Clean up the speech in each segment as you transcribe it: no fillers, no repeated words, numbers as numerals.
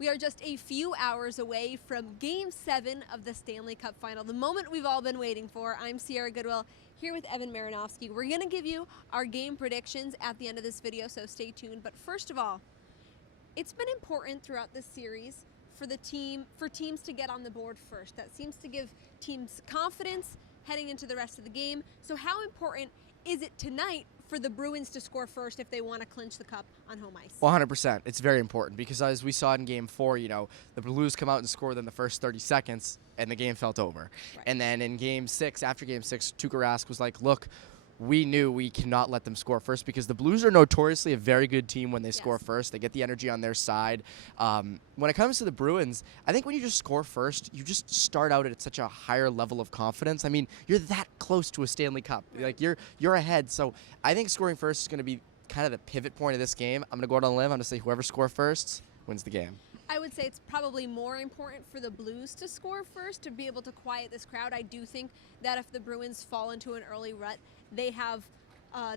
We are just a few hours away from Game 7 of the Stanley Cup Final, the moment we've all been waiting for. I'm Sierra Goodwill here with Evan Marinofsky. We're going to give you our game predictions at the end of this video, so stay tuned. But first of all, it's been important throughout this series for teams to get on the board first. That seems to give teams confidence heading into the rest of the game. So how important is it tonight for the Bruins to score first if they want to clinch the cup on home ice? 100%. It's very important because as we saw in Game 4, the Blues come out and score within the first 30 seconds, and the game felt over. Right. And then in Game 6, after Game 6, Tuukka Rask was like, look, we knew we cannot let them score first because the Blues are notoriously a very good team when they score first. They get the energy on their side. When it comes to the Bruins, I think when you just score first, you just start out at such a higher level of confidence. I mean, you're that close to a Stanley Cup. Like you're ahead. So I think scoring first is going to be kind of the pivot point of this game. I'm going to go out on a limb. I'm going to say whoever scores first wins the game. I would say it's probably more important for the Blues to score first to be able to quiet this crowd. I do think that if the Bruins fall into an early rut, they have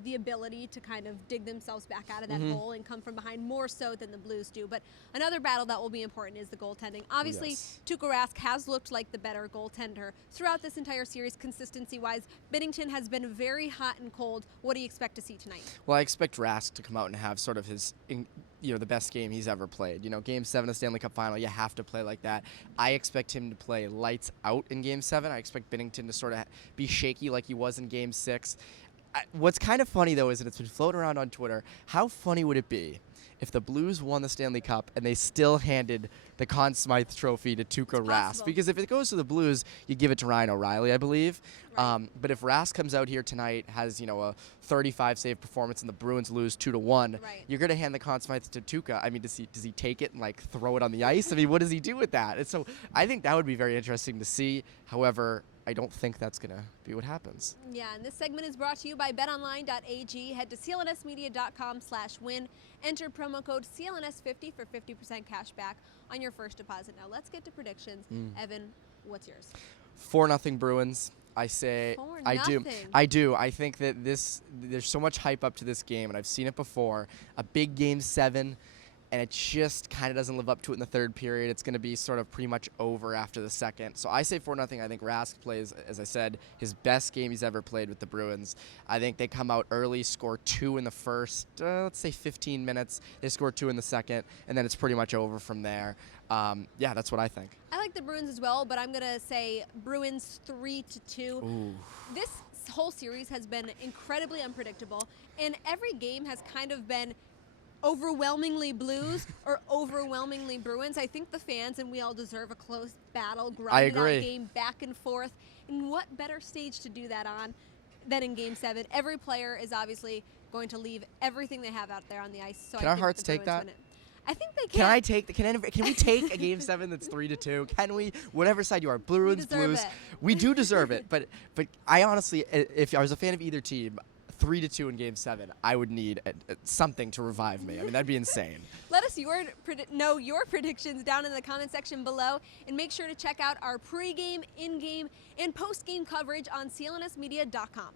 the ability to kind of dig themselves back out of that hole and come from behind more so than the Blues do. But another battle that will be important is the goaltending. Obviously, Tuukka Rask has looked like the better goaltender throughout this entire series, consistency-wise. Binnington has been very hot and cold. What do you expect to see tonight? Well, I expect Rask to come out and have sort of his, the best game he's ever played. Game 7 of the Stanley Cup Final, you have to play like that. I expect him to play lights out in Game 7. I expect Binnington to sort of be shaky like he was in Game 6. What's kind of funny, though, is that it's been floating around on Twitter. How funny would it be if the Blues won the Stanley Cup and they still handed the Conn Smythe Trophy to Tuukka Rask? Because if it goes to the Blues, you give it to Ryan O'Reilly, I believe. Right. But if Rask comes out here tonight, has a 35-save performance, and the Bruins lose 2-1, you're going to hand the Conn Smythe to Tuukka. I mean, does he take it and throw it on the ice? I mean, what does he do with that? And so I think that would be very interesting to see. However, I don't think that's going to be what happens. Yeah, and this segment is brought to you by betonline.ag. Head to clnsmedia.com/win. Enter promo code CLNS50 for 50% cash back on your first deposit. Now let's get to predictions. Evan, what's yours? 4-0 Bruins. I say 4-0. I do. I think that there's so much hype up to this game, and I've seen it before. A big Game 7. And it just kind of doesn't live up to it in the third period. It's going to be sort of pretty much over after the second. So I say 4-0. I think Rask plays, as I said, his best game he's ever played with the Bruins. I think they come out early, score 2 in the first, let's say 15 minutes. They score 2 in the second, and then it's pretty much over from there. Yeah, that's what I think. I like the Bruins as well, but I'm going to say Bruins 3-2. Ooh. This whole series has been incredibly unpredictable, and every game has kind of been overwhelmingly Blues or overwhelmingly Bruins. I think the fans and we all deserve a close battle, grinded out game back and forth. And what better stage to do that on than in Game 7? Every player is obviously going to leave everything they have out there on the ice. So can our hearts take that? I think they can. Can we take a Game 7 that's 3-2? Can we? Whatever side you are, Bruins, Blues, we do deserve it. But I honestly, if I was a fan of either team, 3-2 in Game 7, I would need something to revive me. I mean, that'd be insane. Let us know your predictions down in the comment section below, and make sure to check out our pregame, in-game, and post-game coverage on clnsmedia.com.